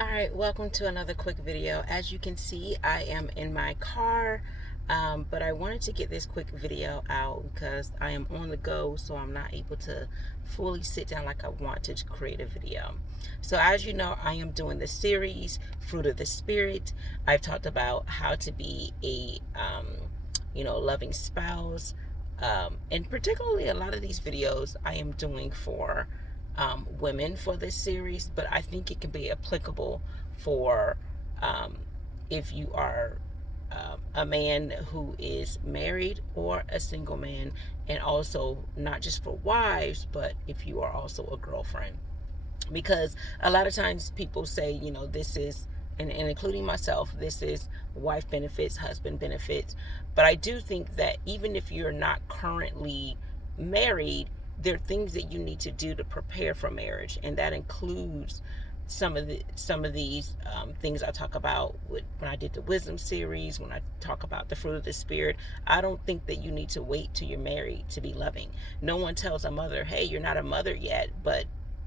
Alright, welcome to another quick video. As you can see, I am in my car, but I wanted to get this quick video out because I am on the go, so I'm not able to fully sit down like I want to create a video. So as you know, I am doing the series, Fruit of the Spirit. I've talked about how to be a, loving spouse, and particularly a lot of these videos I am doing for women for this series, but I think it can be applicable for um, if you are a man who is married or a single man, and also not just for wives, but if you are also a girlfriend. Because a lot of times people say, this is, and including myself, this is wife benefits, husband benefits. But I do think that even if you're not currently married, there are things that you need to do to prepare for marriage, and that includes some of these things I talk about when I did the wisdom series, when I talk about the fruit of the spirit. I don't think that you need to wait till you're married to be loving. No one tells a mother, hey, you're not a mother yet, but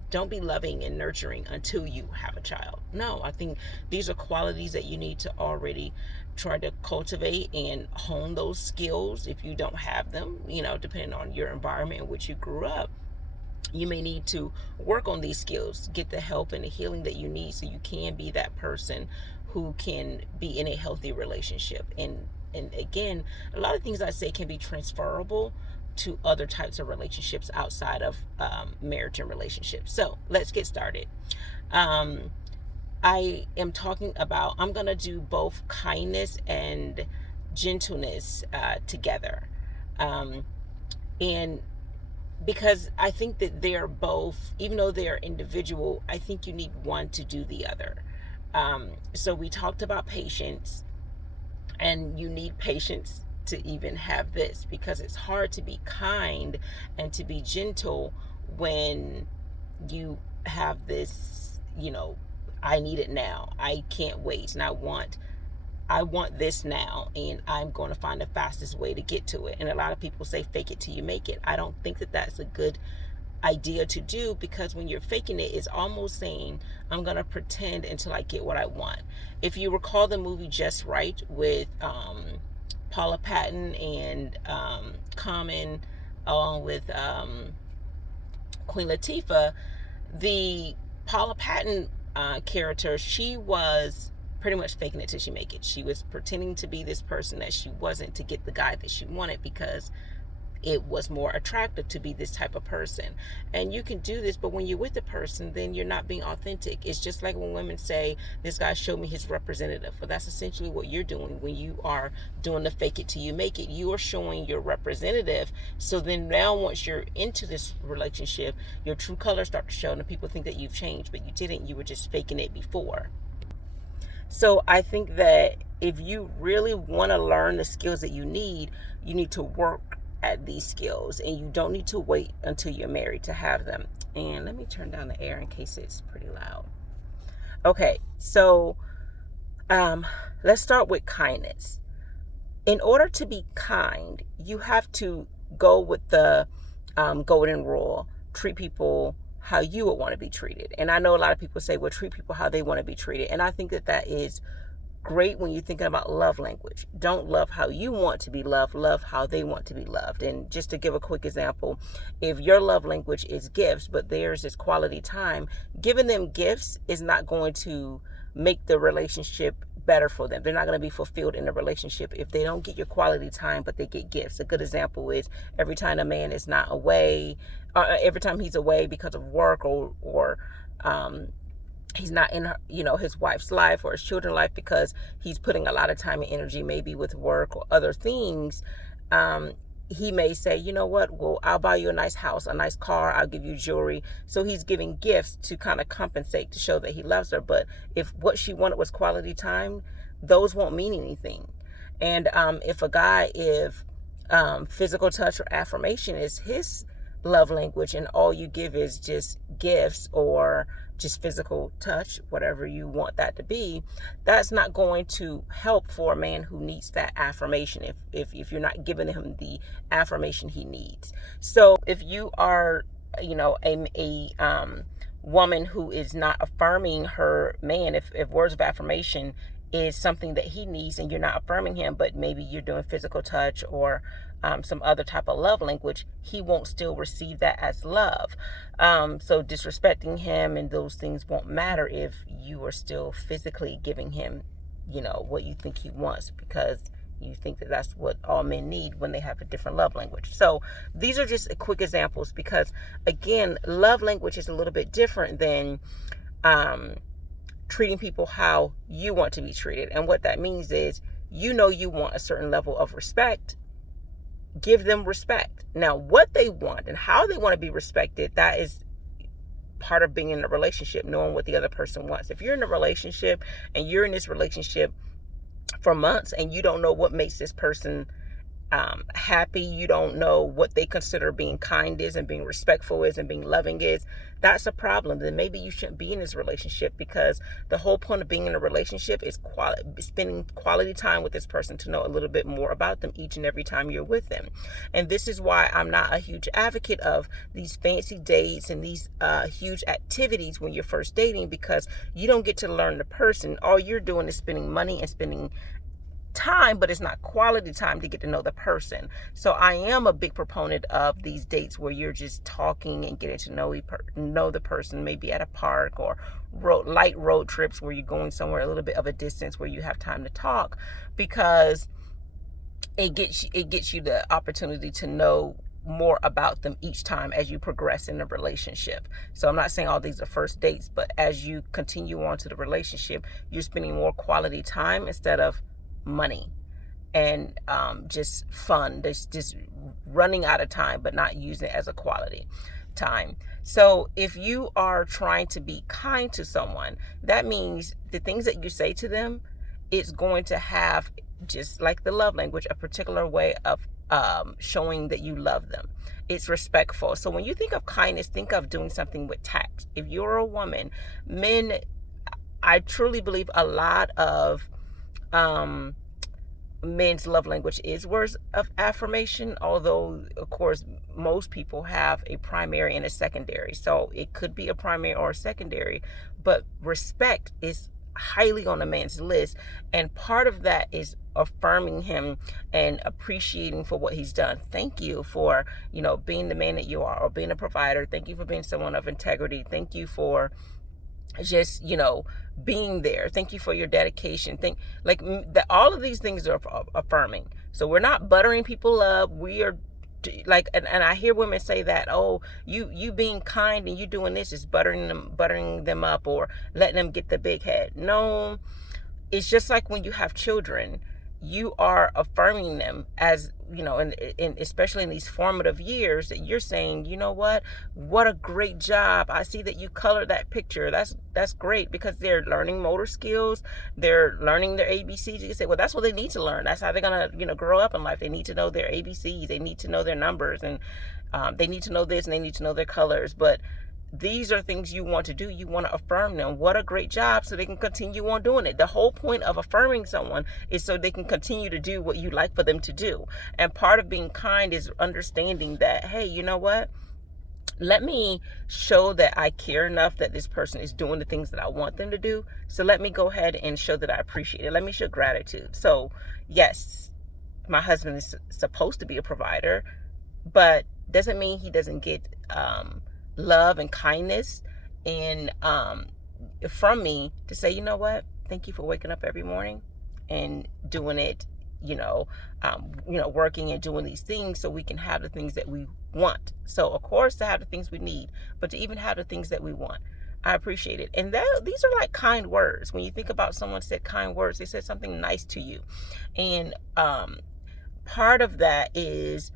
don't be loving and nurturing until you have a child. No, I think these are qualities that you need to already try to cultivate and hone those skills if you don't have them, depending on your environment in which you grew up. You may need to work on these skills, get the help and the healing that you need so you can be that person who can be in a healthy relationship. And again, a lot of things I say can be transferable to other types of relationships outside of marriage and relationships. So let's get started. Um, I'm going to do both kindness and gentleness together. Um, and because I think that they're both, even though they are individual, I think you need one to do the other. So we talked about patience, and you need patience to even have this, because it's hard to be kind and to be gentle when you have this, I need it now. I can't wait. And I want this now, and I'm going to find the fastest way to get to it. And a lot of people say fake it till you make it. I don't think that that's a good idea to do, because when you're faking it, it's almost saying, I'm going to pretend until I get what I want. If you recall the movie Just Right with Paula Patton and Common, along with Queen Latifah, the Paula Patton character, she was pretty much faking it till she make it. She was pretending to be this person that she wasn't to get the guy that she wanted, because it was more attractive to be this type of person. And you can do this, but when you're with the person, then you're not being authentic. It's just like when women say, this guy showed me his representative. Well, that's essentially what you're doing when you are doing the fake it till you make it. You are showing your representative. So then now, once you're into this relationship, your true colors start to show, and people think that you've changed, but you didn't. You were just faking it before. So I think that if you really want to learn the skills that you need to work at these skills, and you don't need to wait until you're married to have them. And let me turn down the air in case it's pretty loud. Okay, so let's start with kindness. In order to be kind, you have to go with the golden rule: treat people how you would want to be treated. And I know a lot of people say, well, treat people how they want to be treated. And I think that that is great when you're thinking about love language. Don't love how you want to be loved, love how they want to be loved. And just to give a quick example, if your love language is gifts, but theirs is quality time, giving them gifts is not going to make the relationship better for them. They're not going to be fulfilled in the relationship if they don't get your quality time, but they get gifts. A good example is every time a man is not away, every time he's away because of work, or he's not in his wife's life or his children's life, because he's putting a lot of time and energy maybe with work or other things. He may say, you know what, well, I'll buy you a nice house, a nice car, I'll give you jewelry. So he's giving gifts to kind of compensate, to show that he loves her. But if what she wanted was quality time, those won't mean anything. And if physical touch or affirmation is his love language, and all you give is just gifts or just physical touch, whatever you want that to be, that's not going to help for a man who needs that affirmation if you're not giving him the affirmation he needs. So if you are a woman who is not affirming her man, if words of affirmation is something that he needs and you're not affirming him, but maybe you're doing physical touch or some other type of love language, he won't still receive that as love. So disrespecting him and those things won't matter if you are still physically giving him, what you think he wants, because you think that that's what all men need when they have a different love language. So these are just quick examples, because again, love language is a little bit different than treating people how you want to be treated. And what that means is, you want a certain level of respect, give them respect. Now, what they want and how they want to be respected, that is part of being in a relationship, knowing what the other person wants. If you're in a relationship and you're in this relationship for months and you don't know what makes this person happy, you don't know what they consider being kind is and being respectful is and being loving is, that's a problem. Then maybe you shouldn't be in this relationship, because the whole point of being in a relationship is spending quality time with this person to know a little bit more about them each and every time you're with them. And this is why I'm not a huge advocate of these fancy dates and these huge activities when you're first dating, because you don't get to learn the person. All you're doing is spending money and spending time, but it's not quality time to get to know the person. So I am a big proponent of these dates where you're just talking and getting to know the person, maybe at a park, or light road trips where you're going somewhere a little bit of a distance where you have time to talk, because it gets you the opportunity to know more about them each time as you progress in the relationship. So I'm not saying all these are first dates, but as you continue on to the relationship, you're spending more quality time instead of money and just fun. There's just running out of time, but not using it as a quality time. So if you are trying to be kind to someone, that means the things that you say to them, it's going to have, just like the love language, a particular way of showing that you love them. It's respectful. So when you think of kindness, think of doing something with tact. If you're a woman, men, I truly believe a lot of men's love language is words of affirmation, although of course most people have a primary and a secondary. So it could be a primary or a secondary, but respect is highly on a man's list, and part of that is affirming him and appreciating for what he's done. Thank you for being the man that you are, or being a provider. Thank you for being someone of integrity. Thank you for just being there. Thank you for your dedication. That all of these things are affirming. So we're not buttering people up. We are and I hear women say that, oh, you being kind and you doing this is buttering them up, or letting them get the big head. No, it's just like when you have children, you are affirming them, as and especially in these formative years, that you're saying, what a great job. I see that you colored that picture. That's great, because they're learning motor skills. They're learning their ABCs. You can say, well, that's what they need to learn. That's how they're gonna grow up in life. They need to know their ABCs. They need to know their numbers, and they need to know this, and they need to know their colors. But these are things you want to do. You want to affirm them. What a great job, so they can continue on doing it. The whole point of affirming someone is so they can continue to do what you like for them to do. And part of being kind is understanding that, hey, you know what? Let me show that I care enough that this person is doing the things that I want them to do. So let me go ahead and show that I appreciate it. Let me show gratitude. So yes, my husband is supposed to be a provider, but doesn't mean he doesn't get love and kindness and from me to say, you know what, thank you for waking up every morning and doing it, working and doing these things so we can have the things that we want. So of course, to have the things we need, but to even have the things that we want, I appreciate it. And these are like kind words. When you think about someone said kind words, they said something nice to you. And part of that is,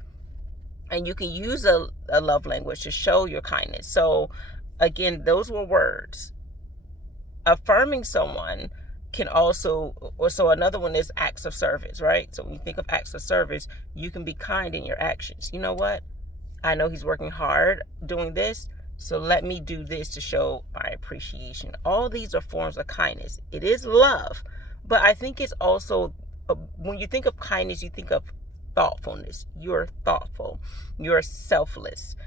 and you can use a love language to show your kindness. So again, those were words. Affirming someone can also, so another one is acts of service, right? So when you think of acts of service, you can be kind in your actions. You know what? I know he's working hard doing this, so let me do this to show my appreciation. All these are forms of kindness. It is love, but I think it's also, when you think of kindness, you think of thoughtfulness. You're thoughtful. You're selfless.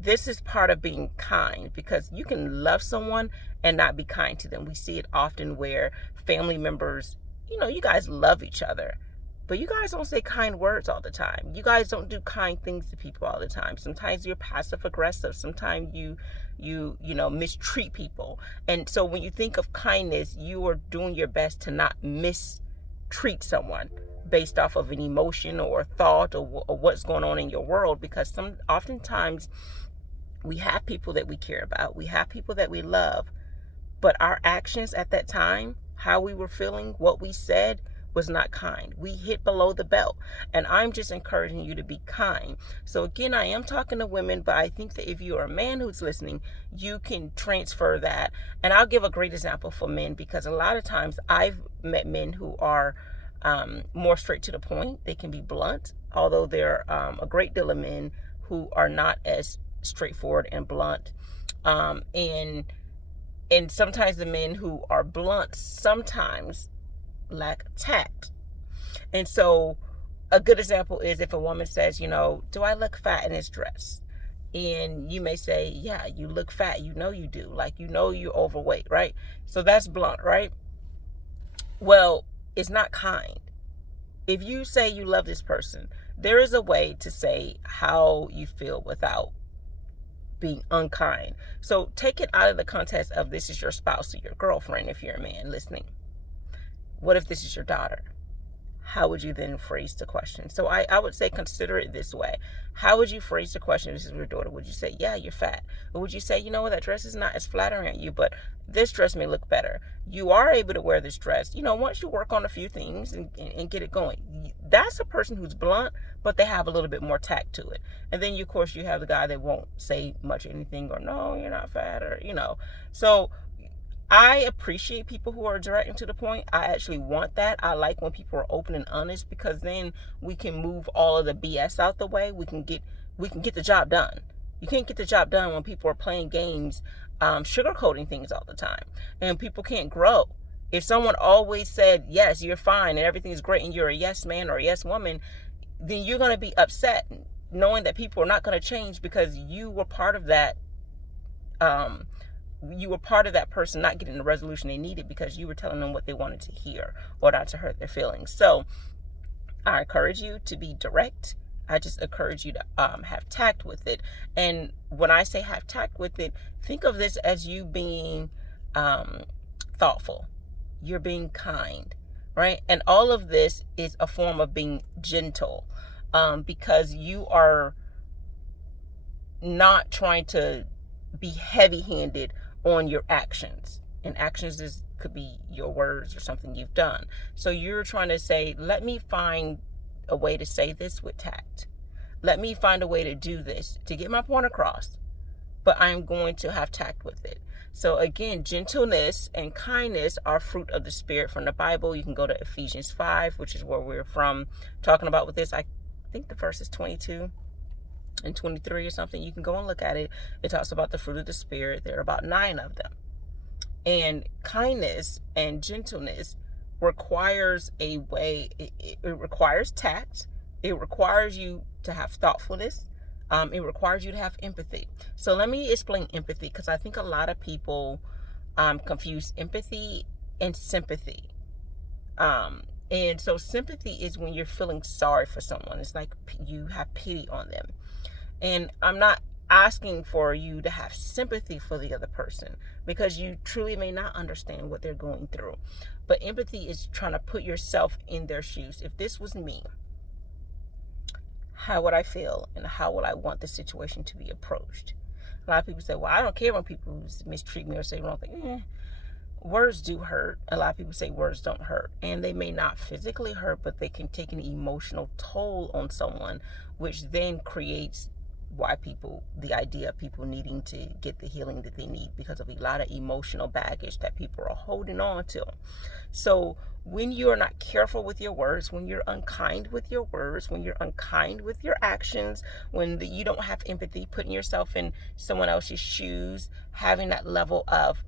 this is part of being kind, because you can love someone and not be kind to them. We see it often where family members, you guys love each other, but you guys don't say kind words all the time. You guys don't do kind things to people all the time. Sometimes you're passive aggressive. Sometimes you mistreat people. And so when you think of kindness, you are doing your best to not mistreat someone based off of an emotion or a thought or what's going on in your world, because oftentimes we have people that we care about, we have people that we love, but our actions at that time, how we were feeling, what we said, was not kind. We hit below the belt. And I'm just encouraging you to be kind. So again, I am talking to women, but I think that if you are a man who's listening, you can transfer that. And I'll give a great example for men, because a lot of times I've met men who are more straight to the point. They can be blunt, although there are a great deal of men who are not as straightforward and blunt. And sometimes the men who are blunt sometimes lack tact. And so a good example is if a woman says, do I look fat in this dress? And you may say, yeah, you look fat. You do. Like, you're overweight, right? So that's blunt, right? Well, it's not kind. If you say you love this person, there is a way to say how you feel without being unkind. So take it out of the context of this is your spouse or your girlfriend if you're a man listening. What if this is your daughter? How would you then phrase the question? So I would say consider it this way. How would you phrase the question if this is your daughter? Would you say, yeah, you're fat? Or would you say, that dress is not as flattering on you, but this dress may look better. You are able to wear this dress, once you work on a few things and get it going. That's a person who's blunt, but they have a little bit more tact to it. And then, of course, you have the guy that won't say much anything, or no, you're not fat, or, So I appreciate people who are direct and to the point. I actually want that. I like when people are open and honest, because then we can move all of the BS out the way. We can get the job done. You can't get the job done when people are playing games, sugarcoating things all the time, and people can't grow. If someone always said, yes, you're fine and everything is great, and you're a yes man or a yes woman, then you're going to be upset knowing that people are not going to change, because you were part of that. You were part of that person not getting the resolution they needed because you were telling them what they wanted to hear or not to hurt their feelings. So I encourage you to be direct. I just encourage you to have tact with it. And when I say have tact with it, think of this as you being thoughtful. You're being kind, right? And all of this is a form of being gentle, because you are not trying to be heavy-handed on your actions. And actions could be your words or something you've done. So you're trying to say, let me find a way to say this with tact. Let me find a way to do this to get my point across, but I'm going to have tact with it. So again, gentleness and kindness are fruit of the Spirit from the Bible. You can go to Ephesians 5, which is where we're from talking about with this. I think the verse is 22 and 23 or something. You can go and look at it. It talks about the fruit of the Spirit. There are about 9 of them. And kindness and gentleness requires a way, it requires tact. It requires you to have thoughtfulness. It requires you to have empathy. So let me explain empathy, because I think a lot of people confuse empathy and sympathy. And so sympathy is when you're feeling sorry for someone. It's like you have pity on them. And I'm not asking for you to have sympathy for the other person, because you truly may not understand what they're going through. But empathy is trying to put yourself in their shoes. If this was me, how would I feel, and how would I want the situation to be approached? A lot of people say, well, I don't care when people mistreat me or say wrong things. Words do hurt. A lot of people say words don't hurt, and they may not physically hurt, but they can take an emotional toll on someone, which then creates the idea of people needing to get the healing that they need because of a lot of emotional baggage that people are holding on to. So when you're not careful with your words, when you're unkind with your words, when you're unkind with your actions, when you don't have empathy, putting yourself in someone else's shoes, having that level of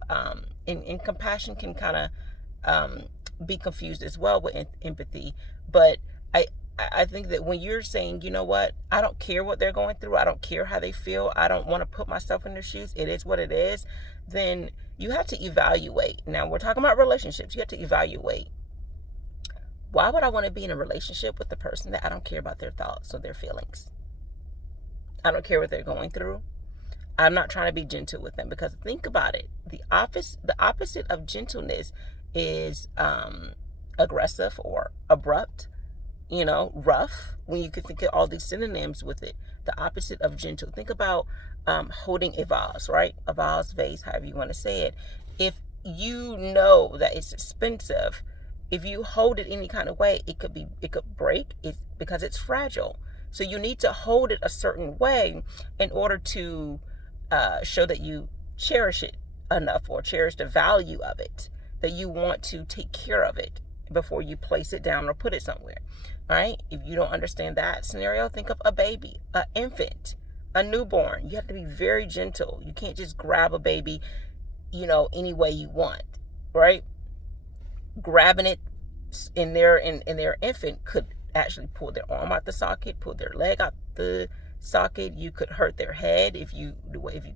and compassion can kind of be confused as well with empathy. But I think that when you're saying, you know what, I don't care what they're going through, I don't care how they feel, I don't want to put myself in their shoes, it is what it is, then you have to evaluate. Now, we're talking about relationships. You have to evaluate. Why would I want to be in a relationship with the person that I don't care about their thoughts or their feelings? I don't care what they're going through. I'm not trying to be gentle with them, because think about it. The opposite of gentleness is aggressive or abrupt, rough. When you could think of all these synonyms with it, the opposite of gentle. Think about holding a vase, right? A vase, however you want to say it. If you know that it's expensive, if you hold it any kind of way, it could break. It's because it's fragile. So you need to hold it a certain way in order to show that you cherish it enough, or cherish the value of it, that you want to take care of it before you place it down or put it somewhere. All right. If you don't understand that scenario, think of a baby, an infant, a newborn. You have to be very gentle. You can't just grab a baby, any way you want, right? Grabbing it in their infant could actually pull their arm out the socket, pull their leg out the socket. You could hurt their head if you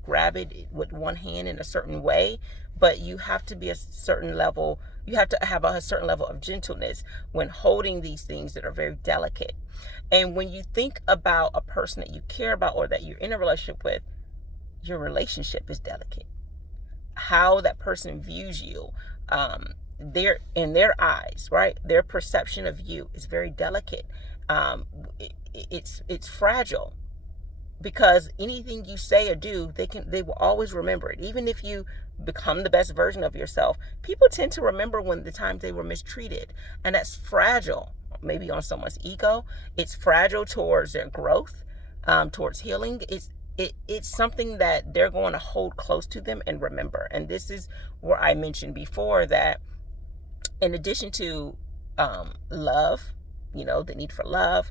grab it with one hand in a certain way. But you have to be a certain level. You have to have a certain level of gentleness when holding these things that are very delicate. And when you think about a person that you care about or that you're in a relationship with, your relationship is delicate. How that person views you, in their eyes, right? Their perception of you is very delicate. It's fragile, because anything you say or do, they will always remember it. Even if you become the best version of yourself, people tend to remember when the times they were mistreated, and that's fragile. Maybe on someone's ego, it's fragile towards their growth, towards healing. It's something that they're going to hold close to them and remember. And this is where I mentioned before that, in addition to love, the need for love,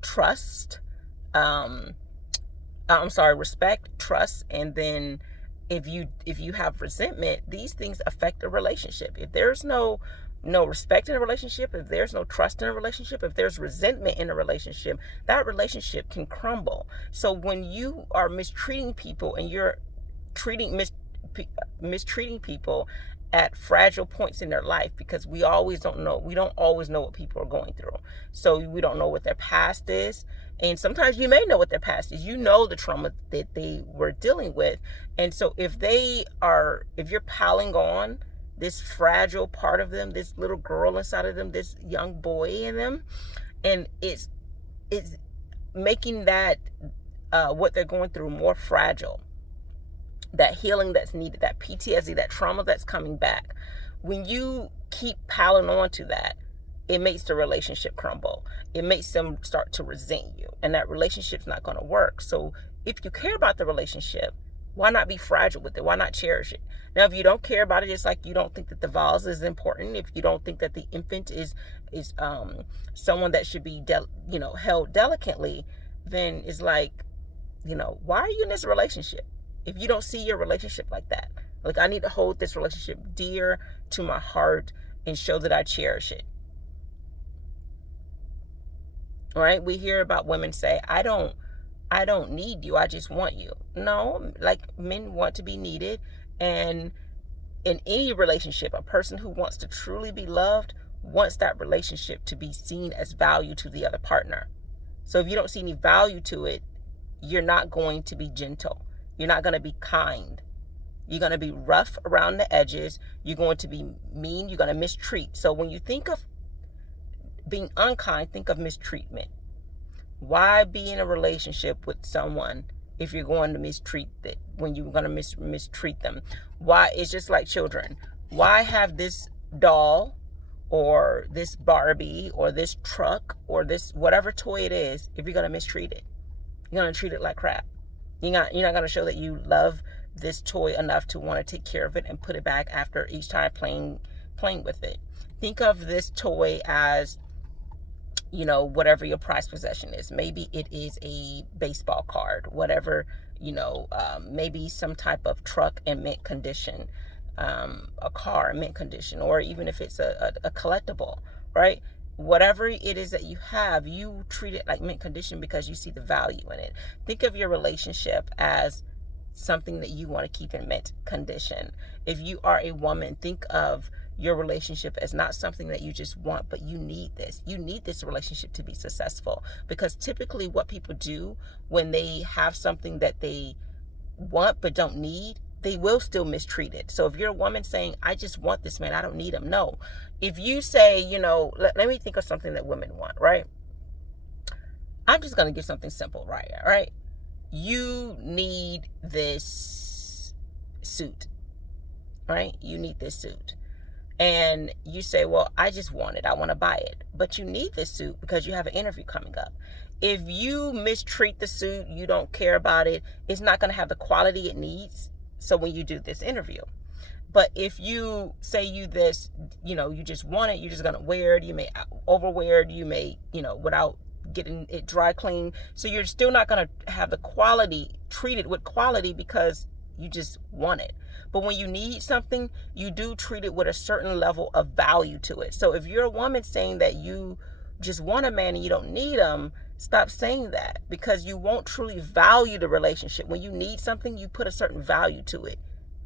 trust, respect, trust, and then if you have resentment, these things affect a relationship. If there's no respect in a relationship, if there's no trust in a relationship, if there's resentment in a relationship, that relationship can crumble. So when you are mistreating people and you're mistreating people at fragile points in their life, because we don't always know what people are going through. So we don't know what their past is. And sometimes you may know what their past is. The trauma that they were dealing with. And so if you're piling on this fragile part of them, this little girl inside of them, this young boy in them, and it's making that what they're going through more fragile, that healing that's needed, that PTSD, that trauma that's coming back. When you keep piling on to that, it makes the relationship crumble. It makes them start to resent you, and that relationship's not going to work. So if you care about the relationship, why not be fragile with it? Why not cherish it? Now, if you don't care about it, it's like you don't think that the vase is important. If you don't think that the infant is someone that should be held delicately, then it's like, why are you in this relationship? If you don't see your relationship like that, like, I need to hold this relationship dear to my heart and show that I cherish it. All right. We hear about women say, I don't need you, I just want you. No, like, men want to be needed. And in any relationship, a person who wants to truly be loved wants that relationship to be seen as value to the other partner. So if you don't see any value to it, you're not going to be gentle. You're not going to be kind. You're going to be rough around the edges. You're going to be mean. You're going to mistreat. So when you think of being unkind, think of mistreatment. Why be in a relationship with someone if you're going to mistreat it, when you're going to mistreat them? Why? It's just like children. Why have this doll or this Barbie or this truck or this whatever toy it is if you're going to mistreat it? You're going to treat it like crap. You're not going to show that you love this toy enough to want to take care of it and put it back after each time playing with it. Think of this toy as, whatever your prized possession is. Maybe it is a baseball card, whatever, maybe some type of truck in mint condition, a car in mint condition, or even if it's a collectible, right? whatever it is that you have, you treat it like mint condition because you see the value in it. Think of your relationship as something that you want to keep in mint condition. If you are a woman, think of your relationship as not something that you just want, but you need this. You need this relationship to be successful, because typically what people do when they have something that they want but don't need, they will still mistreat it. So if you're a woman saying, I just want this man, I don't need him. No. If you say, let me think of something that women want, right? I'm just going to give something simple, right? All right. You need this suit, right? You need this suit. And you say, well, I just want it. I want to buy it. But you need this suit because you have an interview coming up. If you mistreat the suit, you don't care about it, it's not going to have the quality it needs. So when you do this interview, but if you say you just want it, you're just going to wear it. You may overwear it. You may, without getting it dry clean. So you're still not going to have the quality, treat it with quality because you just want it. But when you need something, you do treat it with a certain level of value to it. So if you're a woman saying that you just want a man and you don't need him, stop saying that, because you won't truly value the relationship. When you need something, you put a certain value to it,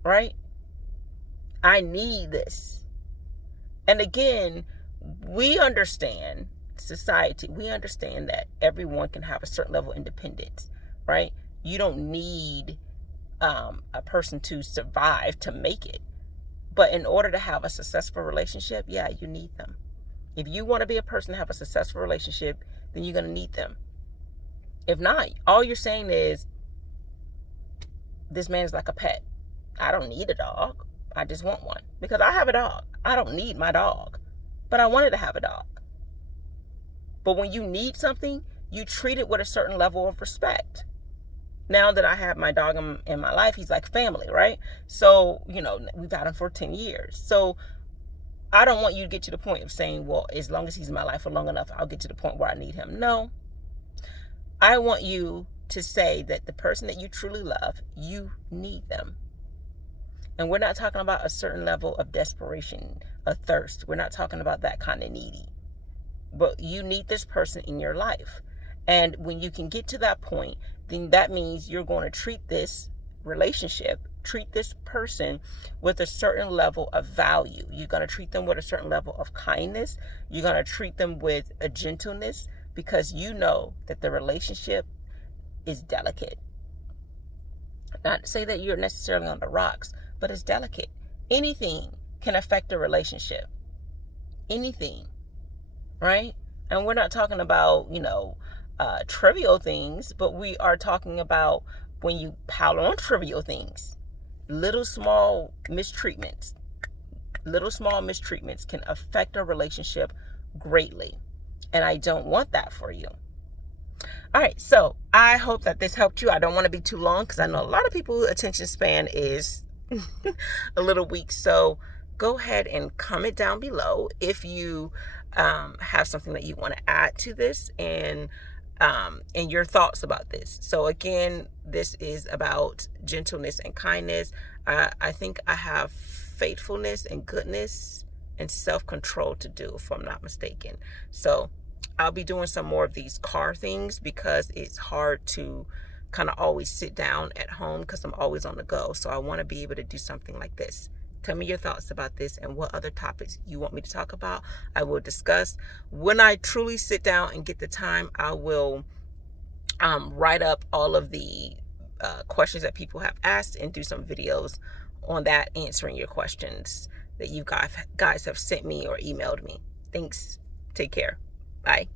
right? I need this. And again, we understand society. We understand that everyone can have a certain level of independence, right? You don't need a person to survive to make it. But in order to have a successful relationship, yeah, you need them. If you want to be a person to have a successful relationship, then you're going to need them. If not, all you're saying is, this man is like a pet. I don't need a dog. I just want one because I have a dog. I don't need my dog, but I wanted to have a dog. But when you need something, you treat it with a certain level of respect. Now that I have my dog in my life, he's like family, right? So, we've had him for 10 years. So I don't want you to get to the point of saying, well, as long as he's in my life for long enough, I'll get to the point where I need him. No. I want you to say that the person that you truly love, you need them. And we're not talking about a certain level of desperation, a thirst. We're not talking about that kind of needy. But you need this person in your life. And when you can get to that point, then that means you're going to treat this relationship, treat this person with a certain level of value. You're going to treat them with a certain level of kindness. You're going to treat them with a gentleness, because you know that the relationship is delicate. Not to say that you're necessarily on the rocks, but it's delicate. Anything can affect a relationship. Anything, right? And we're not talking about, trivial things, but we are talking about when you pile on trivial things. Little small mistreatments can affect a relationship greatly. And I don't want that for you. All right, so I hope that this helped you. I don't want to be too long because I know a lot of people's attention span is a little weak. So go ahead and comment down below if you have something that you want to add to this, and your thoughts about this. So again, this is about gentleness and kindness. I think I have faithfulness and goodness and self-control to do, if I'm not mistaken. So I'll be doing some more of these car things because it's hard to kind of always sit down at home because I'm always on the go. So I want to be able to do something like this. Tell me your thoughts about this and what other topics you want me to talk about. I will discuss. When I truly sit down and get the time, I will write up all of the questions that people have asked and do some videos on that, answering your questions that you guys have sent me or emailed me. Thanks. Take care. Bye.